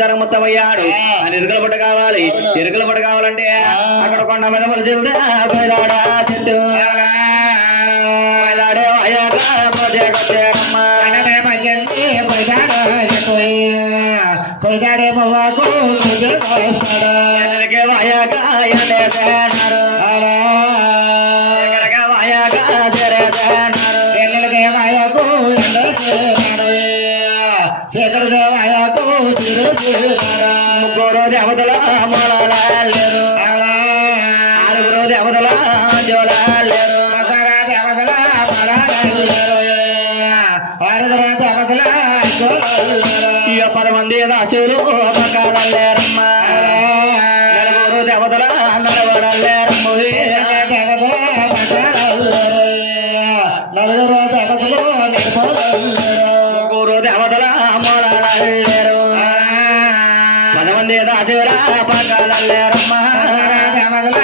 జర మొత్తం అయ్యాడు అని ఇరుకల పుట్ట కావాలి ఇరుకల పుట్ట కావాలంటే అక్కడ కొండ మీద మలిచింది చెట్టు కొయ్యాడే బాబు శేఖర దేవాయకు ముగ్గురు దేవతల మొలలేరు ఆరుగురు దేవతల జోలేరు దేవతల ఆరుగురు దేవతల 10 మంది దాసులు పక్కలేరమ్మ నలుగురు దేవతల నడవడలేరమ్మ నలుగురు దేవతలు ముగ్గురు దేవతల మొలలేరు 10 మంది దాసుల పక్కలేరమ్మ దేవతల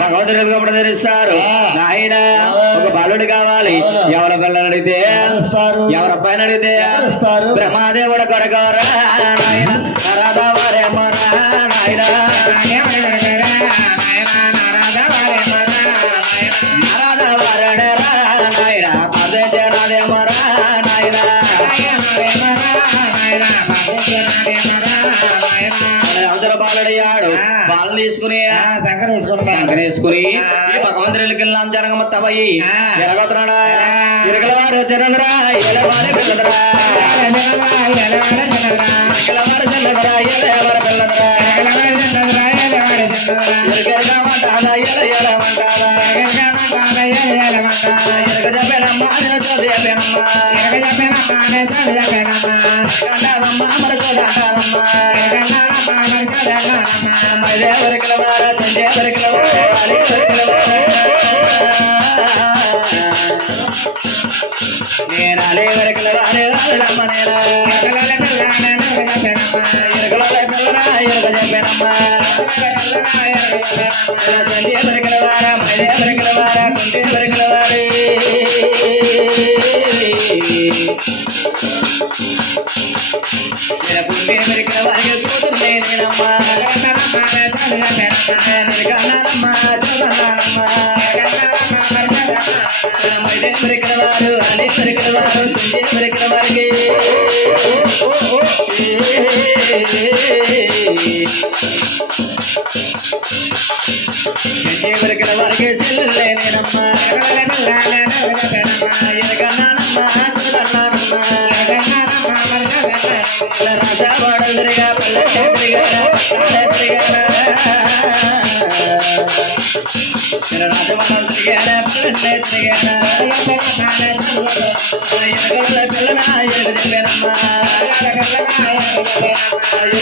భగవంతుడు ఎదుగుప్పుడు ధరిస్తారు నాయన ఒక బాలుడు కావాలి ఎవరి పిల్లని అడిగితే ఎవరి అబ్బాయిని అడిగితే బ్రహ్మదేవుడు కొడగోరా నాయన నారాధవారే మరా నాయన నారాధవారే రా నాయన పదే నాదే మరా నాయన అవసర బాలుడయ్యాడు బాలు తీసుకుని సంకరేసుకుని భగవంతుడికి జరగమత్తవయ్యి ఎరగొత్తనాడా ఇరగలవాడు చంద్రా ఎలవారి పిల్లదరా ఎలవారి చంద్రా ఎలవారి పిల్లదరా ఎరగమంటాదా ఎలమంటాదా ఎరగ చెప్పేనమ్మా చెప్పేనమ్మా నేను అలే వరకుల వారేమ్మ చెప్పేనమ్మా వరకుల వారా మరే వరకుల వారా కుంటే వరకుల వారే పుంటే మెరికల వారికి కూతుర్నే నేనమ్మా మైదే మెరికల వారు అలే మెరికల వారు కుంటే మెరికల వారికి మెరికల వారికి చెల్లెలే నేనమ్మా రాజా వాడలుగా పల్లె రాజవాడ పిల్లన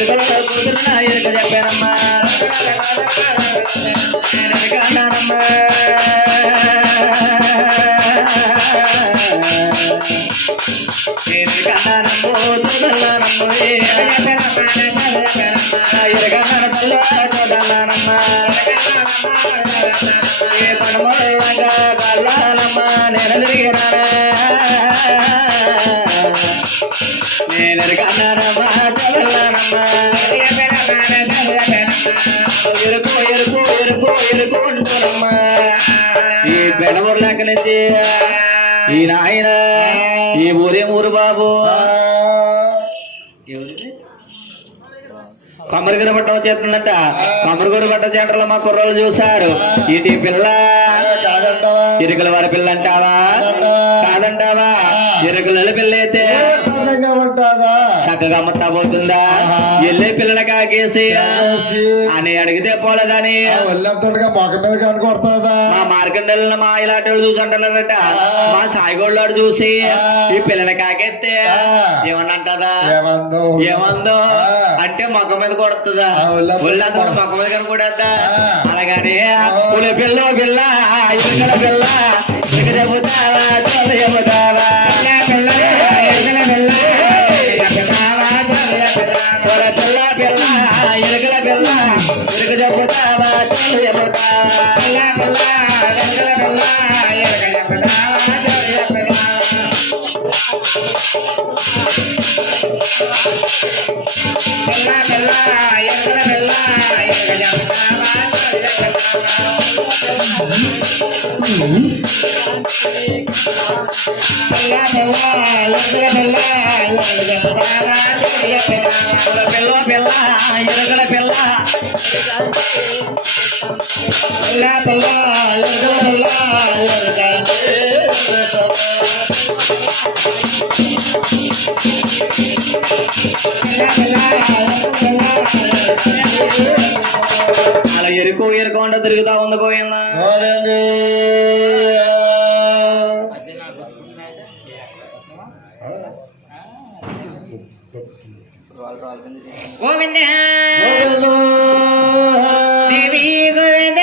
చెప్పానమ్మా కూతురున చెప్పానమ్మా అన్నానమ్మా నేను కన్నానమ్మో చూడన్నానమ్మో ఎరగన్నాను పల్ల చూడన్నానమ్మా ఏ పడమలంగా కళ్ళానమ్మా నేను తిరిగినానా నేను ఎరగన్నానమ్మా చూడన్నానమ్మా ఎరుకు ఎరుకు ఎరుకు ఎరుకు ఉంటున్నమ్మా ఈ బెడమూరు లెక్క నుంచి ఈ నాయన ఈ ఊరేం ఊరు బాబు కొమ్మరిగిరి పట్టం చేస్తుందంట కొమ్మరిగిరి పట్టం చేటలో మా కుర్రోళ్ళు చూశారు ఇటు పిల్ల ఇరుకుల వారి పిల్ల అంటావా కాదంటావా ఇరుకుల పిల్ల అయితే చక్కగా అమ్మతా పోతుందా ఎల్లే పిల్లలు కాకేసి అని అడిగితే పోలేదని మా మార్కండెళ్ళ మా ఇలాంటి వాళ్ళు చూసి అంటారట మా సాయిగోళ్ళాడు చూసి ఈ పిల్లలు కాకెత్తే ఏమన్నంటదా ఏమందో అంటే మొక్క మీద కొడుతుందా ఒళ్ళందరూ మొక్క మీద కనుకూడద్దా అలాగని పులి పిల్ల పిల్ల ఇరుకల పిల్ల ఇక చెబుతావా చెబుతావా ఇరుకల పిల్ల ఇరుక చెబుతావా చెబుతావా పిల్ల పిల్ల ఎరుకల పిల్ల పిల్ల పిల్ల ఎలుకల పిల్ల పిల్ల పిల్ల ఎరుకల పిల్ల అలా ఎరుకు ఎరుకు అంట తిరుగుతా ఉంది గోవిందా గోవింద దేవి గోవింద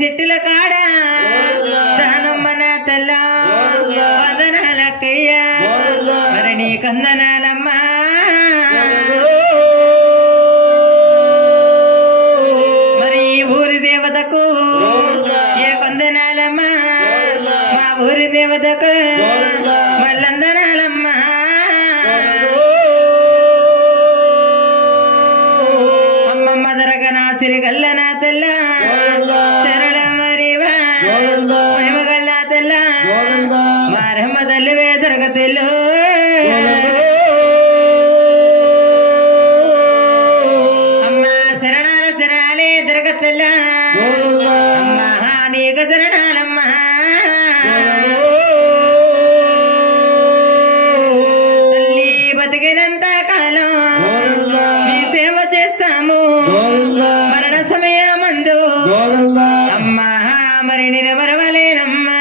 చెట్టుల కాడ దానమ్మన తల్ల వందనాలక్కయ్య మరి నీ కందనాలమ్మ మరి ఈ ఊరి దేవతకు ఏ కొందనాలమ్మ మా ఊరి దేవతకు మల్లందనాలమ్మ అమ్మమ్మ దరగనా సిరిగల్లన తెల్ల మారమ్మదల్లివే దరగతిలో అమ్మ శరణాల శరణాలే దరగతిల్ల అమ్మ నీకు శరణాలమ్మ తల్లి బతికినంత కాలం నీ సేవ చేస్తాము మరణ సమయమందు అమ్మ మరి నేను మరవలేనమ్మా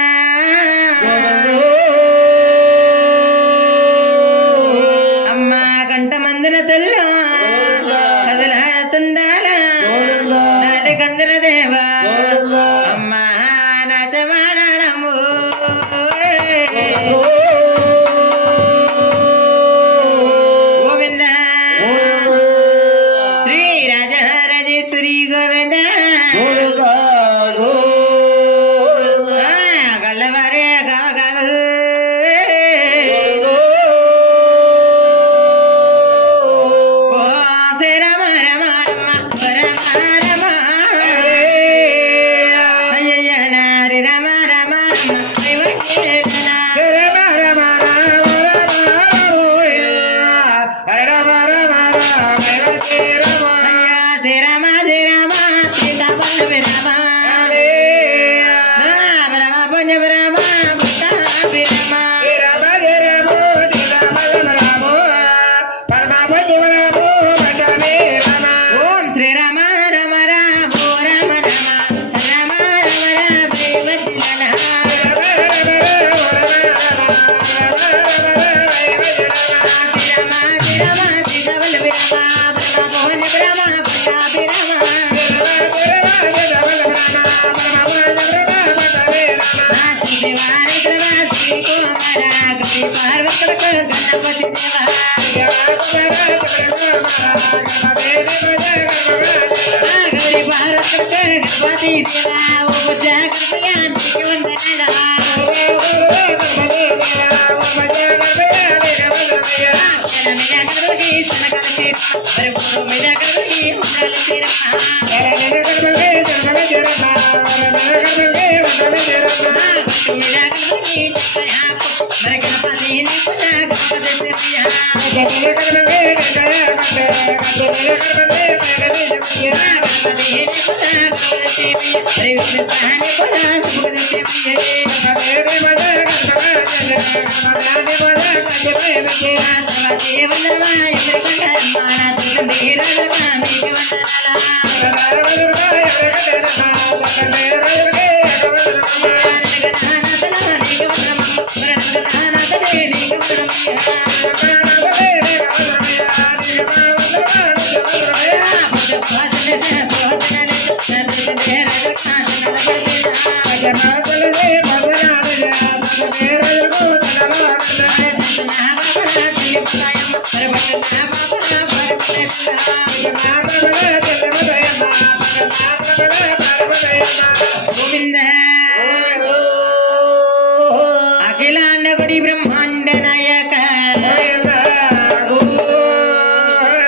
అఖిలాండగుడి బ్రహ్మాండ నాయక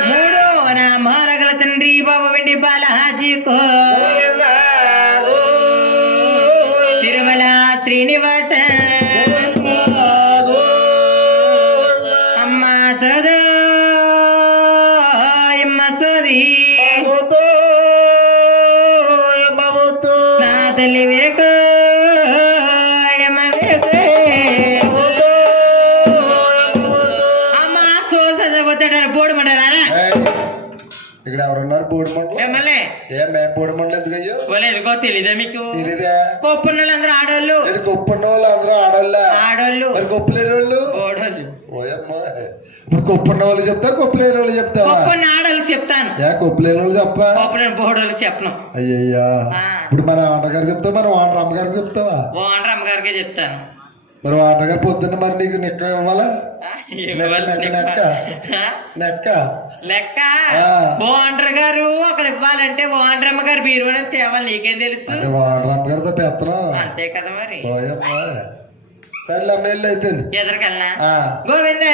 మూడో నామాలగల తండ్రి బాబు వెండి బాలహాజీకో తిరుమల శ్రీనివాస అమ్మ సదో అమ్మ సోది నా తల్లి వేకు బోర్డు మండలారా ఇక్కడ ఎవరున్నారు బోర్డు మండలం బోర్డు మండలం ఎందుకు అయ్యో ఎందుకో తెలీదా మీకు తెలీదా కొప్పున్నోళ్ళు అందరూ ఆడోళ్ళు కొప్పున్న వాళ్ళు అందరూ ఆడోళ్ళు మరి కొప్పు లేని వాళ్ళు ఓయమ్మా ఇప్పుడు కొప్పున్న వాళ్ళు చెప్తారు కొప్పు లేని వాళ్ళు చెప్తావా ఆడోళ్ళు చెప్తాను కొప్పు లేని వాళ్ళు చెప్పా బోర్డు చెప్పను అయ్యయ్యా ఇప్పుడు మన వంటగారు చెప్తావా మన వాటర్ అమ్మగారికి చెప్తావా వాటర్ అమ్మగారికే చెప్తాను మరి వాటగారు పొద్దున్న మరి నీకు నెక్క ఇవ్వాలా లెక్క ఓనర్ గారు అక్కడ ఇవ్వాలంటే ఓనర్ అమ్మ గారు బీరు తేవాలి నీకేం తెలుసు ఓనర్ అమ్మ గారితో పెత్తనం అంతే కదా మరి సరే అమ్మ వెళ్ళి అయితే ఎదరికెళ్ళనా గోవింద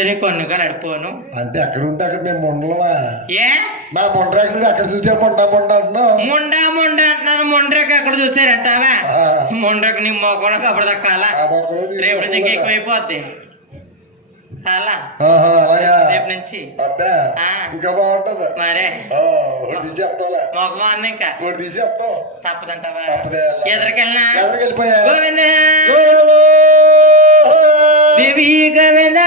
వచ్చారు కొన్నుగా నడిపోను అంటే అక్కడ ఉంటే అక్కడ మేము ఉండలమా ఏ మా ముండ్రాకి అక్కడ చూసే ముండా అంటున్నావు ముండా ముండా అంటున్నాను ముండ్రకి అక్కడ చూసారంటావా ముండ్రకి నీ మోకంలో అప్పుడు దక్కాలా రేపు నుంచి ఎక్కువైపోద్ది అలా రేపు నుంచి ఇంకా బాగుంటది మరే చెప్తాలే మొఖం ఇంకా చెప్తాం తప్పదంటావా తప్పదే ఎదురుకెళ్ళినా వెళ్ళిపోయా గోవింద దేవి గోవింద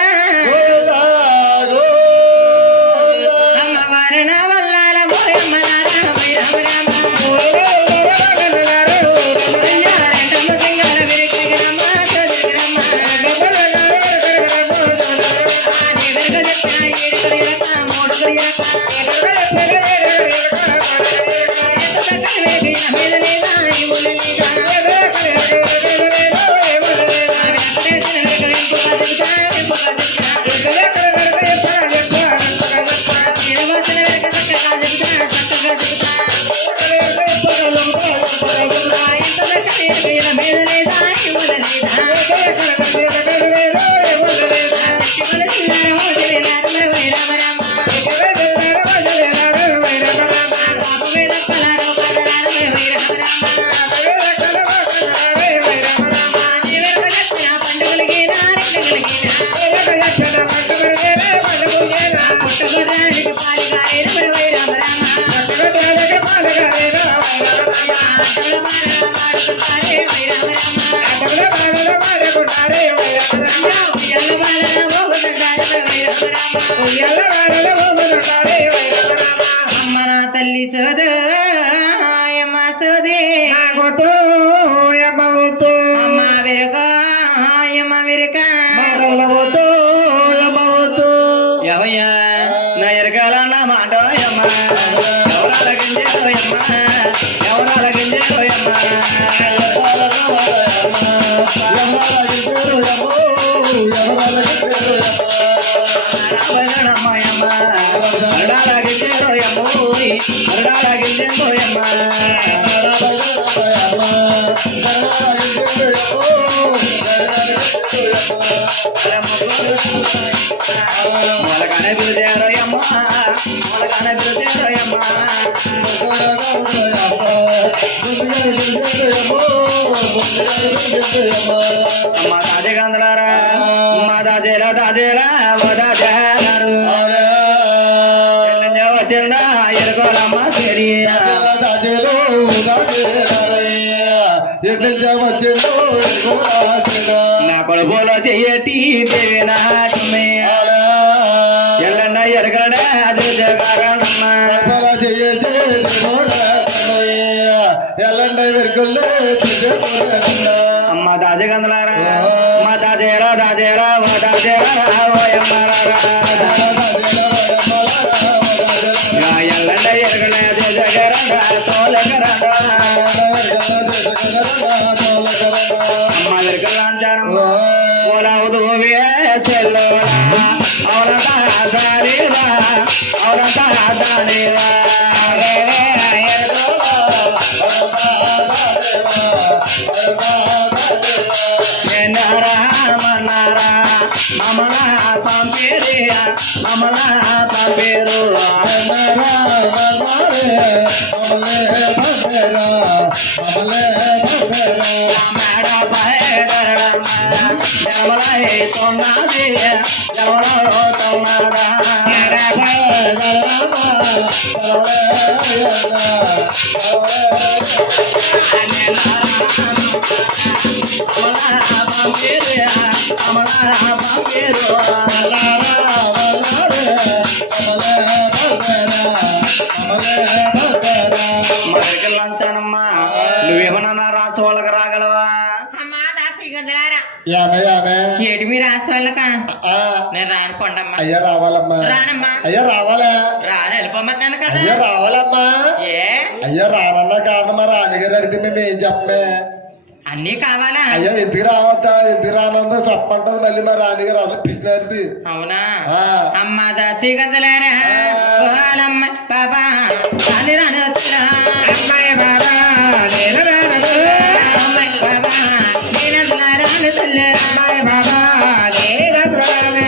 అమ్మవారి నా వల్లాల పోయమ్మ నారాయణ రామ రామ అమ్మ తల్లి సోదయమ్మ సోదే అమ్మ విరక అమ్మ విరక ఎవయ్యా నా ఎరకాల నా మాట అమ్మ ఎవరాలగింజేయమ్మ ఎవరాలగింజేయమ్మ మొలగానే బిరుదేరయ్యమ్మ మొలగానే బిరుదేరయ్యమ్మ అమ్మ తాజే గంధలారా మా దాదేలా దాదేలా దాదేలారు వచ్చిందా ఎరుకోలమ్మ సరియా నా కొడుకులో చెయ్యటి దేవినాటమే ఎల్లన్న ఎరగడ అది జగారమ్మ అమ్మ దాదే గంధలారా మా దాదేరా దాదేరా ఓ దాదేరా ఎల్లన్న ఎరగడ అది జగరండ తోలగరండ అమ్మ ఎరగలాంచారం ఓరావుదు చెల్లోరా అవునంతా దానివా అవునంతా దానివా మన్నారా మమలా పంపేరియా మమలా పంపేరు జమలై తొన్నది జమలో తొన్నదా లంచానమ్మా నువ్వేమన్నా రాసి వాళ్ళకి రాగలవా ఏటి మీరు రాసి వాళ్ళక నేను రాను కొండమ్మా అయ్యా రావాలమ్మా రానమ్మా అయ్యా రావాలా రాను వెళ్ళిపోమన్నాను కదా అయ్యా రావాలమ్మా ఏ అయ్యా రానన్నా కారణమా రాణిగారు అడిగితే మేము ఏం చెప్పమే అన్నీ కావాలా అయ్యా ఎందుకు రావద్దా ఎందుకు రానందో చెప్పంటది మళ్ళీ మా రాణిగారు అసలు పిసినారిది అవునా అమ్మ దాసి గదలేరా అమ్మ బాబా రాని రాను అమ్మాయి బాబా నేను రాను అమ్మాయి బాబా నేను రాను తల్లి అమ్మాయి బాబా నేను రాను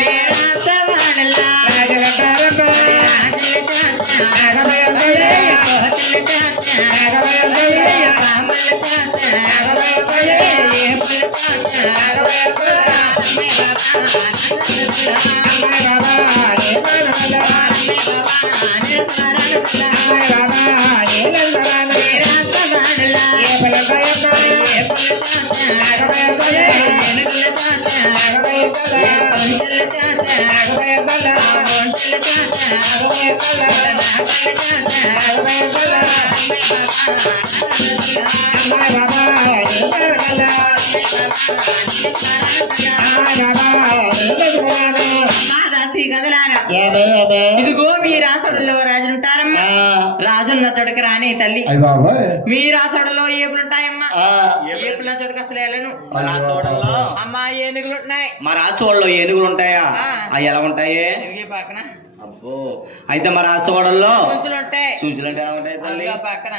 ఇదిగో మీ రాసుడులో రాజులు ఉంటారమ్మా. రాజున్న చోటుకి రాని తల్లి, మీ రాసుడులో ఏపులుంటాయమ్మా. ఏపుల చోటుకి అసలు వెళ్ళను. అమ్మా ఏనుగులుంటున్నాయి. మా రాసోడలో ఏనుగులు ఉంటాయా? అవి ఎలా ఉంటాయి? పక్కన అబ్బో, అయితే మా రాసోడల్లో ఉంటాయి. సూచులు అంటే ఎలా ఉంటాయి తల్లి? పక్కన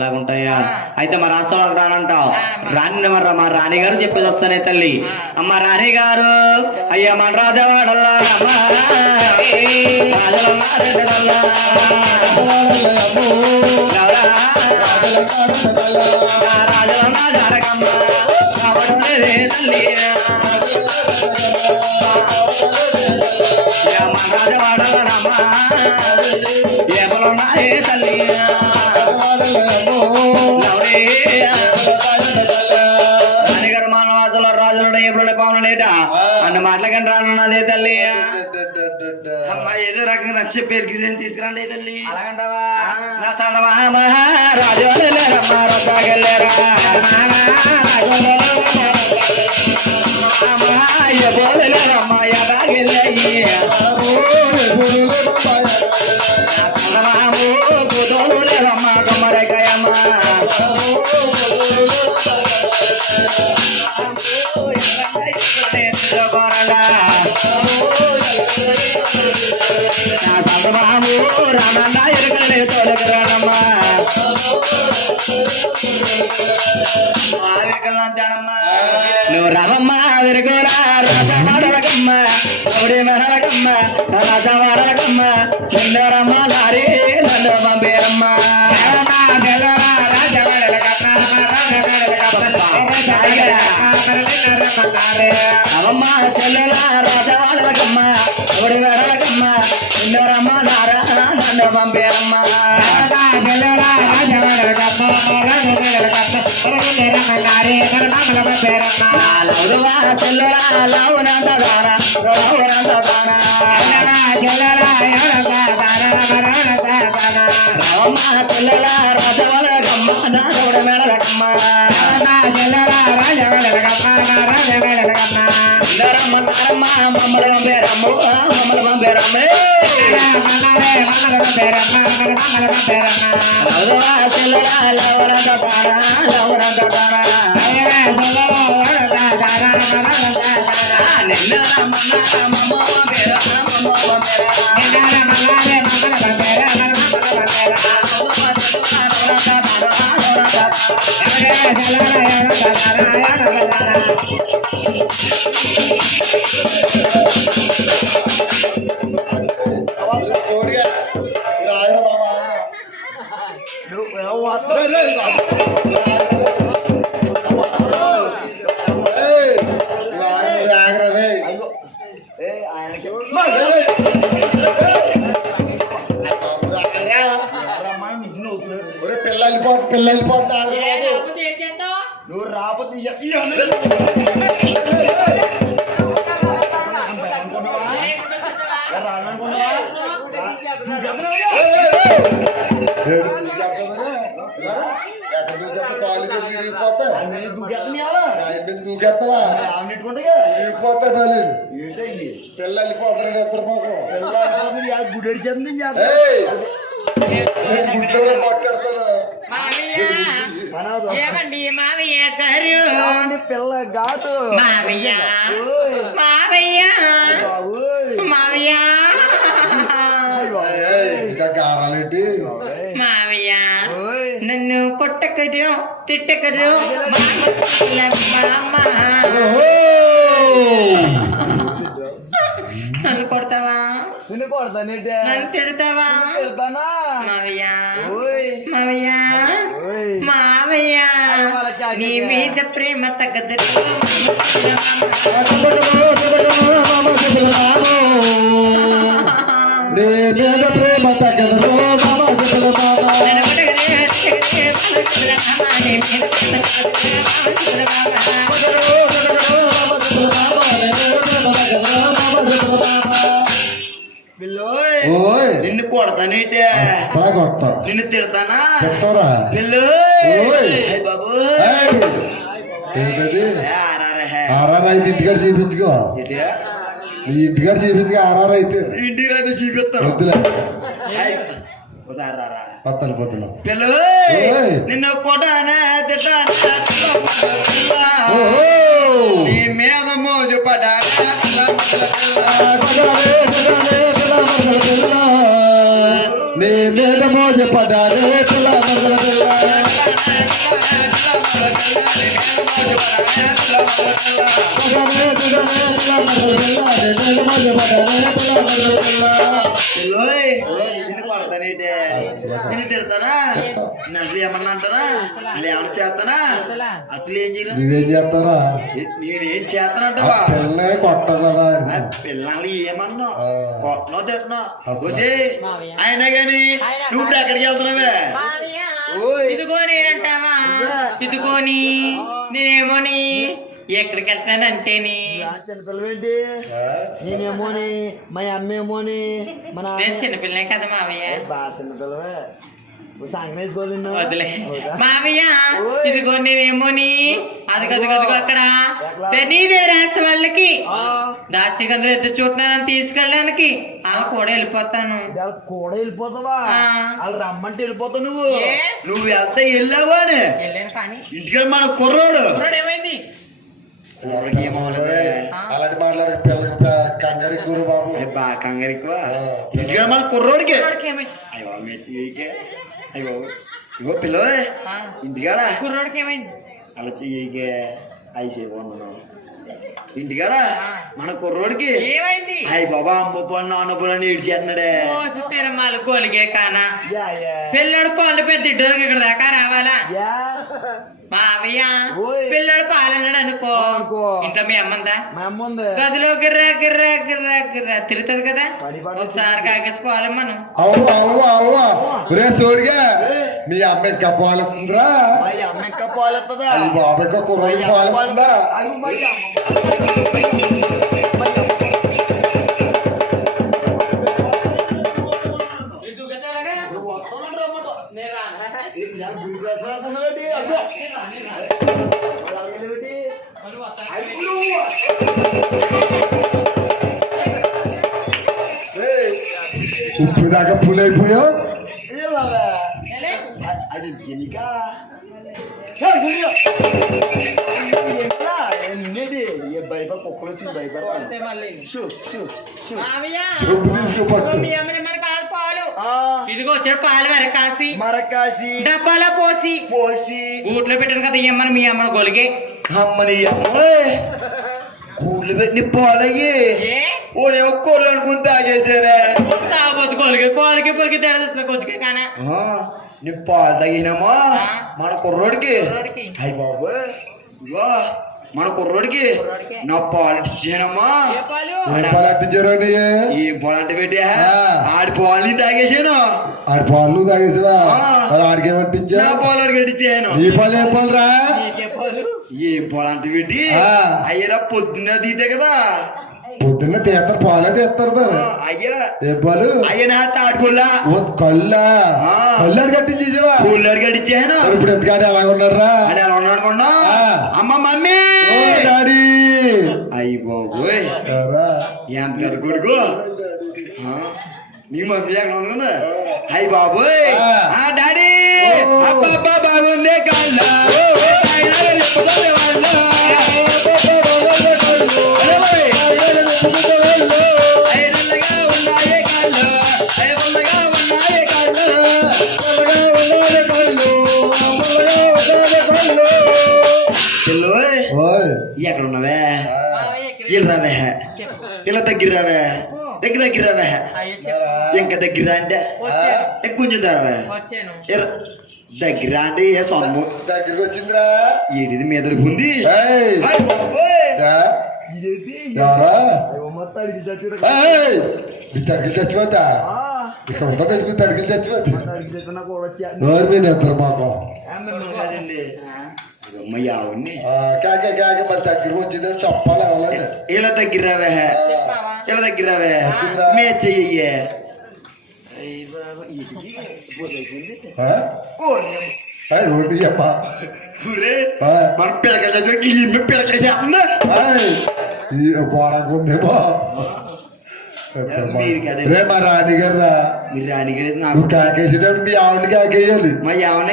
లాగా ఉంటాయా? అయితే మా రాష్ట్రంలోకి రానంటావు. రాని మా రాణి గారు చెప్పేసి వస్తానే తల్లి. అమ్మ రాణి గారు, అయ్యా మన రాజవాడల్లా రాజులన్నా జరగమ్మ తల్లి. మన రాజవాడల్లమ్మ ఏమలున్నాయే తల్లి. రాణిగారు మానవాసులో రాజులు ఎప్పుడు పావునట అన్న మాటలకంటే రానున్నదే తల్లి. అమ్మా ఏదో రకంగా నచ్చే పేరుకి తీసుకురండి తల్లి. అలాగంటావా? నా చందమామ రాజు వెళ్ళారమ్మా రసాగెళ్ళారా వెళ్ళారమ్మా ఎలాగెళ్ళాయి చందమాము కూతురు లేదమ్మా కొమ్మరకాయమ్మ సంతమాము రామన్న ఎరుకలే తోలకరానమ్మా నువ్వు రామమ్మ వెరుగురా రాజమాడలకమ్మ సౌడి మెరలకమ్మ రాజవాడలకమ్మ సుందరమ్మ లారీ నన్ను పంపేరమ్మ అవమ్మ చెల్లెల రాజవాడలకమ్మ సౌడి మెరలకమ్మ సుందరమ్మ లారా నన్ను పంపేరమ్మ లౌరువా చెల్లెల లౌనంత దాన లౌనంత దాన రావమ్మ చెల్లెల రాజవాడలకమ్మ నా సౌడి మెరలకమ్మ సుందరమ్మ నారమ్మ మమ్మల్ని పంపేరమ్మ మమ్మల్ని పంపేరమ్మ లౌరువా చెల్లెల లౌనంత దాన లౌనంత దాన పిల్లలు పోతా నువ్వు రాకపోతే దూకేస్తావా పోతాయి మళ్ళీ పిల్లలు పోతారండి ఇద్దరు పోకం గుడి చెంది గుడ్డలో మాట్లాడతాను ఏమండి మావయ్య గారు పిల్ల ఘాటు మావయ్య మావయ్య మావయ్య ఇంకా కారాలేంటి మావయ్య నన్ను కొట్టకరు తిట్టకరు నన్ను కొడతావా నిన్ను కొడతాను నన్ను తిడతావా మావయ్య మావయ్య మావయ్య నీ మీద ప్రేమ తగ్గదు మీద ప్రేమ తగ్గదు ఓయ్ నిన్ను కొడతానేటే అసలా కొడతా నిన్ను తిడతానా పెట్టోరా పిల్లు ఓయ్. బాబు ఏయ్, ఏంటది ఆర్ఆర్ అయితే ఇంటికాడ చూపించుకో నీ ఇంటికాడ చూపించుకో ఆర్ఆర్ అయితే ఇంటికి రాదు చూపిస్తాను వద్దులే ఒకసారి రారా పొత్తలు పొత్తులు పిల్లు ఓయ్. నిన్ను కొట్టానా తిట్టానా నీ మీద మోజు పడ్డా నీ మీద మోజ పడ్డారే పిల్ల మరదల పిల్ల కొడతానేటే నేను తిడతానా అసలు ఏమన్నా అంటారా ఏమన్నా చేస్తానా అసలు ఏం చేయలేదు నువ్వేం చేస్తారా నేనేం చేస్తానంటావా పిల్లనే కొట్ట కదా పిల్లల్ని ఏమన్నా కొట్టనో తిట్టనో వచ్చే అయినా గాని నువ్వు ఇప్పుడు ఎక్కడికి వెళ్తున్నావే ఇదిగో నేనంటావా ఇదిగోని నేనేమోని ఎక్కడికి వెళ్తానంటేని చిన్నపిల్లవేంటి నేనేమోని మా అమ్మేమోని మన నేను చిన్నపిల్లనే కదా మావయ్య బాగా చిన్నపిల్లవే సాంగనేసుకోవాలి వదిలే మావయ్య ఇదిగో నేనేమోని అదిగదిగో అక్కడ తెనీదే రాసి వాళ్ళకి దాసి గదులు ఎదురు చూస్తున్నానని తీసుకెళ్ళడానికి అలా కూడా వెళ్ళిపోతాను కూడా వెళ్ళిపోతావా ఆ. వాళ్ళు రమ్మంటే వెళ్ళిపోతావు నువ్వు ఏ? నువ్వు వెళ్తే వెళ్ళావా అని వెళ్ళాను కానీ ఇంటికి మన కుర్రోడు కుర్రాడు ఏమైంది కుర్రోడికి ఏమవ్వలేదే అలాంటి మాట్లాడక పిల్లకి కంగారు కూర బాబు బాగా కంగారు ఎక్కువ ఇంటికి మన కుర్రోడికి కుర్రాడికి ఏమైంది అయ్యో మెచ్చికే అయ్యో ఇగో పిల్లవే ఆ. ఇంటికాడ కుర్రాడికి ఏమైంది అలా చెయ్యకే అయి చేయబోతున్నాను ఇంటికాడ మన కుర్రోడికి ఏమైంది అయ్యి బాబా అమ్మపోను అన్నపోలని ఏడ్చేస్తున్నాడే మోసు తిరుమల గోలిగే కానా పిల్లడు పాలు పెద్ద ఇద్దరికి ఇక్కడ దాకా రావాలా మావయ్య ఓయ్. పిల్లడు పాలన్నాడు అనుకో అనుకో. ఇంట్లో మీ అమ్మందా మా అమ్మ ఉంది గదిలో గిర్రా గిర్రా గిర్రా గిర్రా తిరుగుతుంది కదా పని పాట ఒకసారి కాకేసుకోవాలి మనం అవ్వ అవ్వ అవ్వ ఒరే సోడిగా మీ అమ్మ ఇంకా పాలస్తుందిరా మా అమ్మ ఇంకా పాలెత్తదా ఈ బాబు ఇంకా కుర్రోడు పాలస్తుందా అది మరి అమ్మ. ఉప్పు దాకా ఫుల్ అయిపోయావు ఏ బాబా అది ఎన్నిక నిన్నేటి ఏ భయపడ కుక్కలు వచ్చి భయపడతాను షూ షూ షూ సొప్పు తీసుకో పట్టు పాలు ఇదిగో వచ్చాడు పాలు వరకు కాసి మరకాసి డబ్బాలో పోసి పోసి గూట్లో పెట్టాను కదా ఇమ్మని మీ అమ్మని గొలిగే అమ్మని అమ్మ కూళ్ళు పెట్టి పోలయ్యి ఏ ఓడే ఒక్కోళ్ళు అనుకుని తాగేసారా తాగొద్దు గొలిగే కోలికి పొలికి తెరదు కొద్దిగా కానా నీ పాలు తాగినామా మన కుర్రోడికి కుర్రోడికి. అయ్యి బాబు ఇగో మన కుర్రోడికి నా పాలు ఇచ్చానమ్మా ఏ పాలు పాలంటించారు ఏం పాలు అంటే పెట్టా ఆ. ఆడి పాలు తాగేసాను ఆడి పాలు తాగేసివా ఆ. మరి ఆడికి ఏమంటించా నా పాలు అడిగి కట్టించాను ఈ పాలు ఏ పాలు రా నీకే పాలు ఏం పాలు అంటే పెట్టి ఆ. అయ్యరా పొద్దున్న తీతే కదా పొద్దున్న తీస్తారు పాలే తీస్తారు మరి అయ్యా ఏ పాలు అయ్యా నా తాడుకోల్లా ఓ కళ్ళా ఆ. కళ్ళు అడి కట్టించేసావా కూళ్ళు అడిగి కట్టించాను మరి ఇప్పుడు ఎందుకంటే ఎలా ఉన్నారా అని ఎలా ఉన్నాడు అనుకున్నా ఆ. అమ్మ మమ్మీ ఓ డాడీ అయ్యి బాబోయ్ ఏరా? ఎంత పెద్ద కొడుకు ఆ, మీ మమ్మీ ఎక్కడ ఉందా అయ్యి బాబోయ్ ఆ. ఆ డాడీ ఓ. అబ్బా బాగుందే కళ్ళ ఉన్నాయే కళ్ళు ఉన్నాయే కళ్ళు పిల్లోయ్ ఓయ్ ఎక్కడ ఉన్నావే ఇల్రావే ఇలా దగ్గర రావే దగ్గర రావే ఇంకా దగ్గర అంటే కొంచెం రావే వచ్చాను దగ్గర అంటే ఏ సొమ్ము దగ్గరికి వచ్చిందిరా ఏడిది మీదకి ఉంది ఏయ్! యా? ఎవరా ఏయ్! మీ తడికి చచ్చిపోతా ఇక్కడ ఉంటుంది మీ తడికి చచ్చిపోతా నోరు మీద ఇద్దరు మాకు కాదండి అమ్మయ్య ఆవుని కాకే కాకే మరి దగ్గరికి వచ్చింది చెప్పాలి ఎవరండి ఇలా దగ్గర రావే ఇలా దగ్గర రావే మే చెయ్యే ఒకటి చెప్పా మన పిల్లకాయ పిల్లకాయ చేస్తుందా గోడకు ఉందేమో రే మా రాణిగారు రా మీరు రాణిగారు నువ్వు కాకేసేటప్పుడు మీ ఆవిడకి కాకేయాలి మా ఆవిడ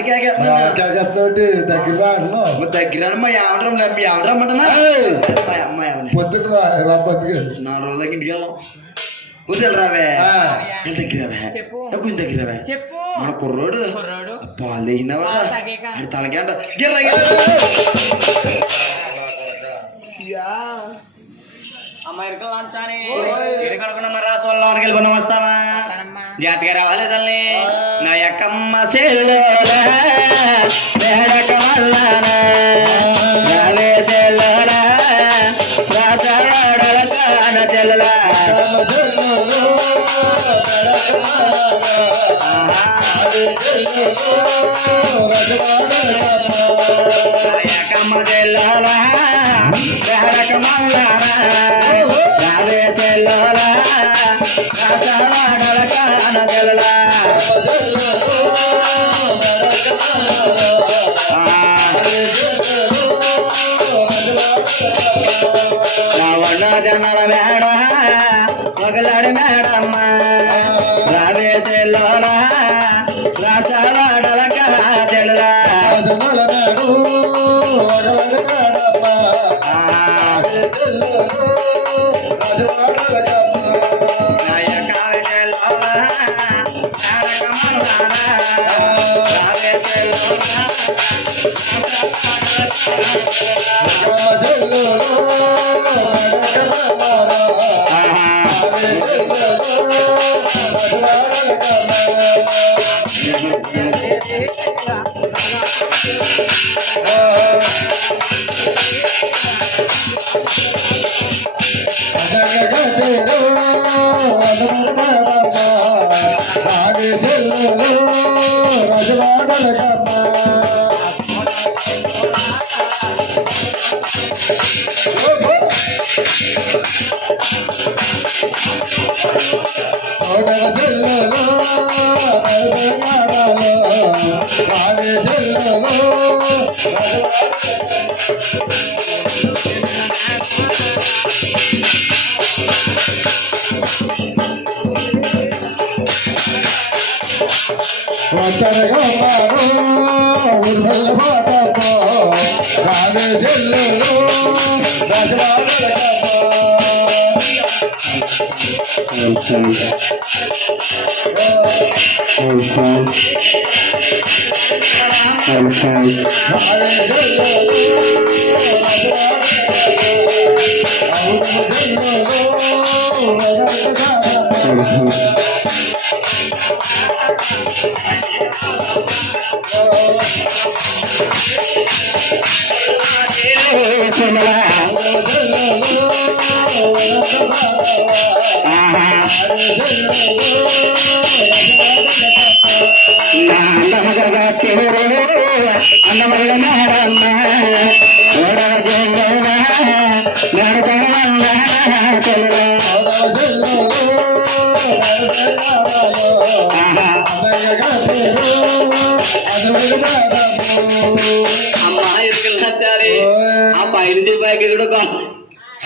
కాకేస్తావుటి దగ్గర రాను దగ్గర మా ఆవిడ మీ ఆవిడ రమ్మంటున్నా మా ఆవిడ పొద్దుట రా బతికి 4 రోజులకి ఇంటికి వెళ్ళాం వదిలి రావే దగ్గర కొంచెం దగ్గర రావే చెప్పు మన కుర్రోడు పాలు తెచ్చినావా అది తలకి అంట జాతిగా రావాలి తల్లి నా యక్కమ్మ చెల్లోలా మేడక వల్లనా రావే చెల్లోలా రాజాడల కాన చెల్లలా యక్కమ్మ చెల్లోలా మేడక వల్లనా రావే చెల్లోలా రాజాడల కాన చెల్లలా జనల మేడ పగలాడి మేడమ్మ రావే చెల్లోలా రాసాడల కాజల్లా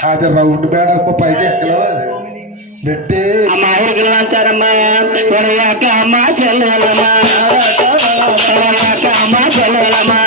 అది రౌండ్ మేడ పైకి ఎక్కలేదు పెట్టి అమ్మా ఊరికి వచ్చారమ్మా అమ్మ చెల్లెలమ్మా అమ్మ చెల్లెలమ్మా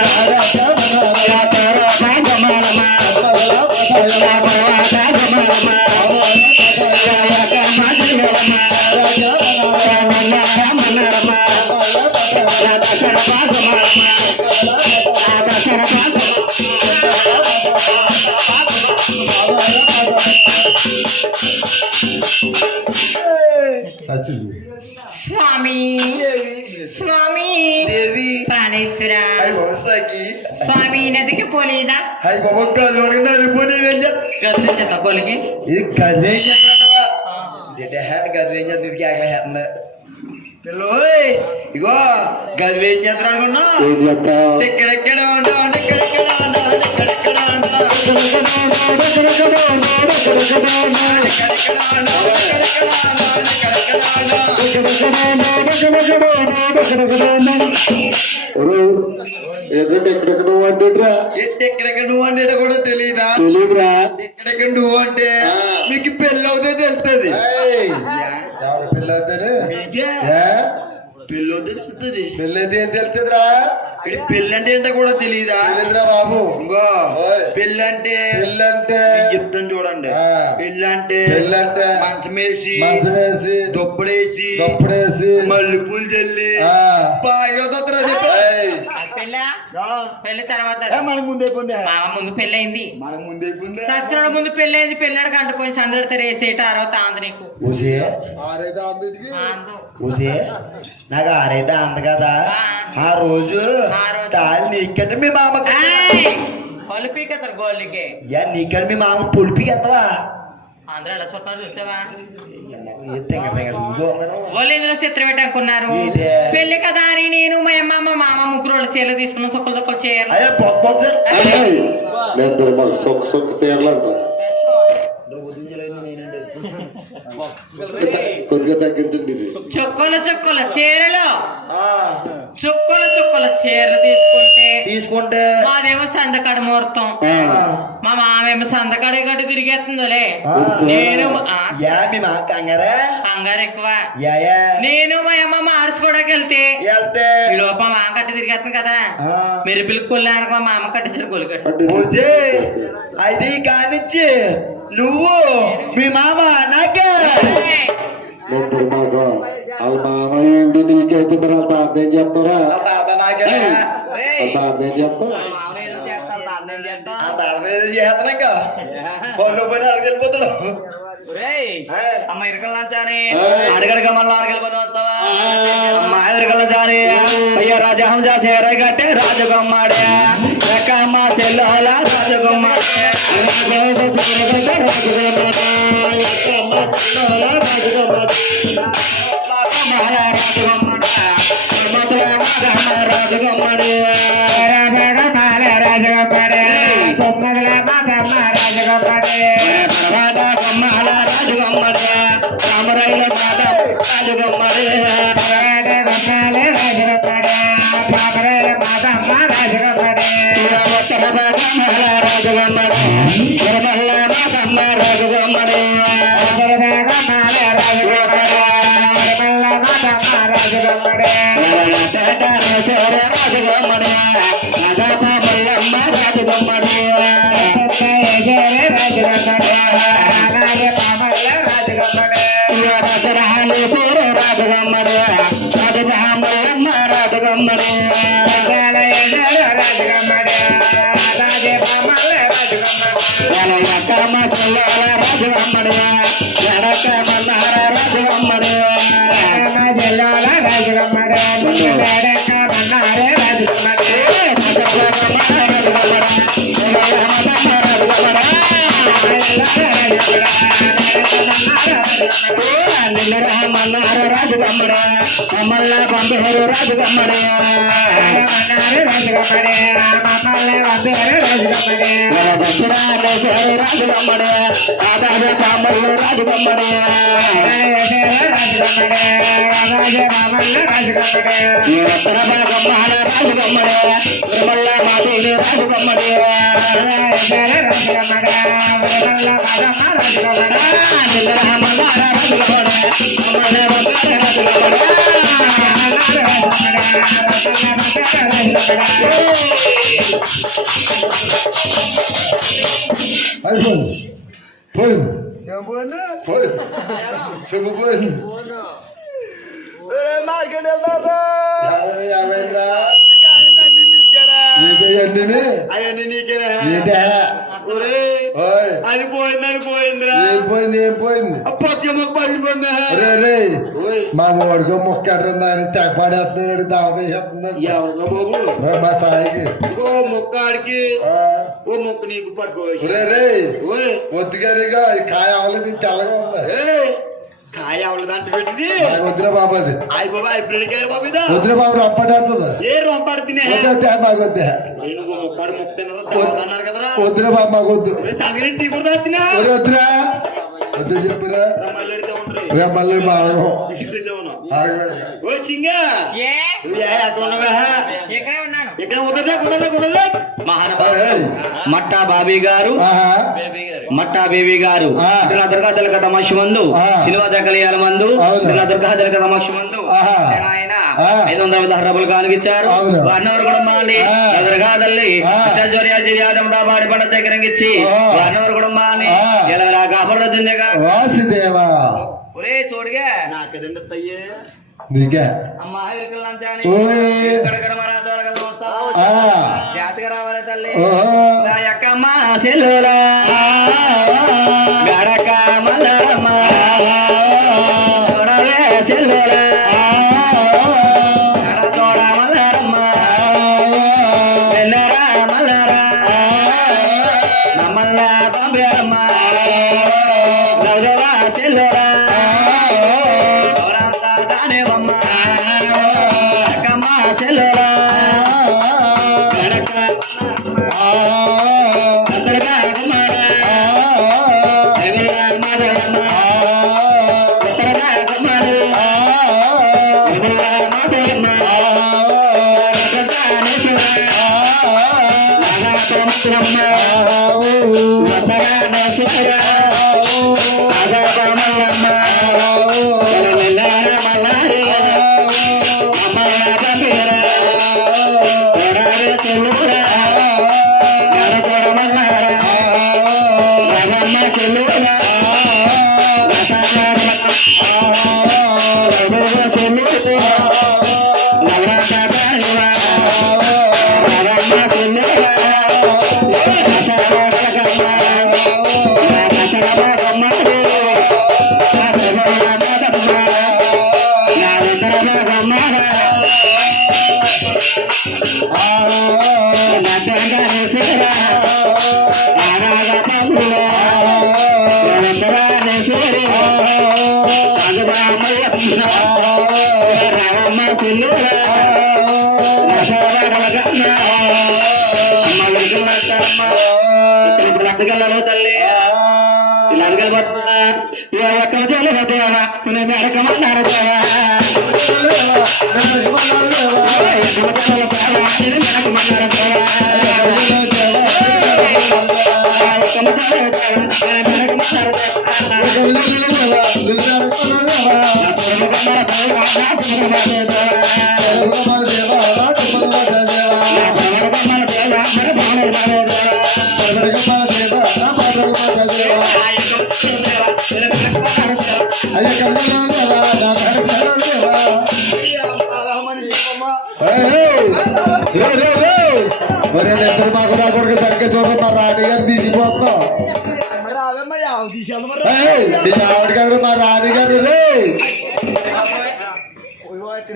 సచింది స్వామి స్వామి దేవి ప్రాణేశ్వర సఖి స్వామి నదికి పోలేదా హై బాబా గల్లోని నది పోనీ గదిలో చెత్త పోలికి ఈ గదే గదిలేం చేస్తుంది ఇది కేకలేస్తుంది పిల్లోయ్ ఇగో గదిలేం చేస్తారు అనుకున్నా ఎక్కడెక్కడ ఉంటావు ఎక్కడెక్కడ ఉంటావు ఎక్కడెక్కడ ఉంటావు ఎక్కడెక్కడ నువ్వు అంటేట్రా ఎక్కడెక్కడ నువ్వు అంటే కూడా తెలియదా? తెలియదురా. ఎక్కడెక్కడ నువ్వు అంటే మీకు పెళ్ళి అవుతే తెలుస్తుంది. పెళ్ళి అవుతానే మీకే పెళ్ళి అవుతే తెలుస్తుంది. పెళ్ళి అయితే ఏం తెలుస్తుందిరా? పెళ్ళి అంటే ఏంటో కూడా తెలియదా? తెలియదురా బాబు. ఇంకో పెళ్ళి అంటే చెప్తాను చూడండి. పెళ్ళి అంటే మంచమేసి దుప్పడేసి మల్లెపూలు చల్లి బాగా పెళ్లి తర్వాత మనకు ముందే మామ ముందు పెళ్ళయింది. మనకు ముందే సచ్చినోడు ముందు పెళ్ళయింది. పెళ్ళాడు కంటుపోయి సందడి తెరేసేట అరవత ఆంది నీకు నాకు ఆరైతే అంద కదా. ఆ రోజు తాళి నీకంటే మీ మామ పొలిపీకతారు గోళ్ళకి. నీకంటే మీ మామ పులిపికెత్తవా? అందరూ ఎలా చుట్టాలు చూసావా? వాళ్ళు ఇందులో చిత్రం పెట్టాకున్నారు. పెళ్లి కదా అని నేను మా అమ్మ మా మామ ముగ్గురు వాళ్ళు చీరలు తీసుకున్నాం. సొక్కలు దొక్కలు చేయాలి. మాకు సొక్క సొక్క చీరలు అంట కొద్దిగా తగ్గించండి. ఇది చుక్కల చీరలు చుక్కల చీరలు తీసుకుంటే మాదేమో సందకాడ ముహూర్తం. మా మామేమో సందకాడ గడ్డి తిరిగేస్తుందిలే. నేను కంగారు ఎక్కువ. నేను మా అమ్మ మార్చుకోవడానికి వెళ్తే ఈ లోపల మా కట్టి తిరిగేస్తుంది కదా. మీరు పిలుపుకోలేక మా అమ్మ కట్టేసాడు గొల్లు కట్టి. అది కానిచ్చి నువ్వు మీ మామ నాకే మాకు వాళ్ళ మామ ఏంటి నీకైతే మరి వాళ్ళ తాత ఏం చెప్తారా? నాకే తాత ఏం చెప్తా చేస్తున్నాక వాళ్ళు పోయిన అడిగి వెళ్ళిపోతాడు. అమ్మ ఇరకల్లాచారి అడగడగ మళ్ళీ అడగలు వస్తావా? అమ్మ ఎదురుకల్లాచారి అయ్యా రాజా హంజా చేరే గట్టే రాజగొమ్మాడే రకమ్మ చెల్లోల రాజగొమ్మాడే రామరాయిల మాట రాజగొమ్మడే రాజుగమ్మడే మమ్మల్ని పంపేరు రాజుగమ్మడే రాజుగమ్మడే ఆదాయ పామర్లు రాజుగమ్మడే రాజుగమ్మడే నిర్మల్ల మాదేవి రాజుగమ్మడే అవన్నీ నీకేనా? అది పోయిందని పోయిందిరా. ఏం పోయింది పక్క మొక్క పగిలిపోయిందా? మా ఓడికో మొక్క ఎడరుందని తెగపాడేస్తున్నాడు దావత చేస్తున్నాడు. ఎవరు బాబు? మా సాయికి ఓ మొక్క ఆడికి ఓ మొక్క నీకు పట్టుకోవచ్చు. ఒత్తిగారిగా కాయ అవ్వలేదు తెల్లగా ఉంది. కాయ అవ్వలేదు అంటే పెట్టింది వద్దురా బాబు. అది అయ్యి బాబా హైబ్రిడ్ కాయ బాబు. వద్దురా బాబు రొంపడేస్తుంది. ఏ రొంపాడు తినే మాకు వద్దే. మొక్కడు మొక్క తిన్నారు కదరా. వద్దురా బాబు మాకు వద్దు. సంగతి టీ కూడా తినా వద్దురా వద్దు చెప్పురా. మళ్ళీ బాగా ఓ సింగా ఏ నువ్వు ఎక్కడ ఉన్నావా ఇక్కడే ఉన్నాను. ఇక్కడ కుదరలే మహానుభావుడు మట్టా బాబీ గారు మట్టా బేబీ గారు ఇలా దుర్గాదల కథ మక్షమందు శిల్వాద కళ్యాణ మందు ఇలా దుర్గాదల కథ మక్షమందు ఆయన 510 రూపాయలు కానుకిచ్చారు. అన్నవరు కూడా మాని దుర్గాదల్లి బాడి పంట చక్రంగిచ్చి అన్నవరు కూడా మాని ఎలా కాపాడుతుందిగా వాసుదేవా ఒరే చూడుగా నాకెదండి నీకే అమ్మా ఓయ్. జాతిగా రావాలి తల్లి ఓహో. నా యక్కమ్మ చెల్లులా గడక మల్లమ్మ చూడవే చెల్లులా గడతోడ మల్లరమ్మ ఎల్లరా మల్లరా నమ్మల్ల తంబేరమ్మ గౌరవ చెల్లులా గౌరంతా దానేవమ్మ యక్కమ్మ చెల్లులా గడక అందరిగా కుమార ఎవరా మాధవమ్మ ఉత్తరగా కుమార ఎవరా మాధవమ్మ నాగమ్మ వందరామేశ్వర నాగమ్మ మల్లారి అమ్మ గంభీర చెల్లురా నడకొడ మల్లార రాగమ్మ చెల్లురా రసాచార చెల్లురా నవరాచార్యురా రాగమ్మ చెల్లురా తల్లి ఇలా అడగలబోతున్నా ఒక్క చేయలేదేవా నేను అడగమన్నారా ఇద్దరు మాకు నా కొడుకు సరిగ్గా చూడండి మా రాణిగారు తీసిపోతున్నాం రావేమ్మయ్యా తీసేయాలి మరి ఆవిడ గారు మా రాణిగారు రే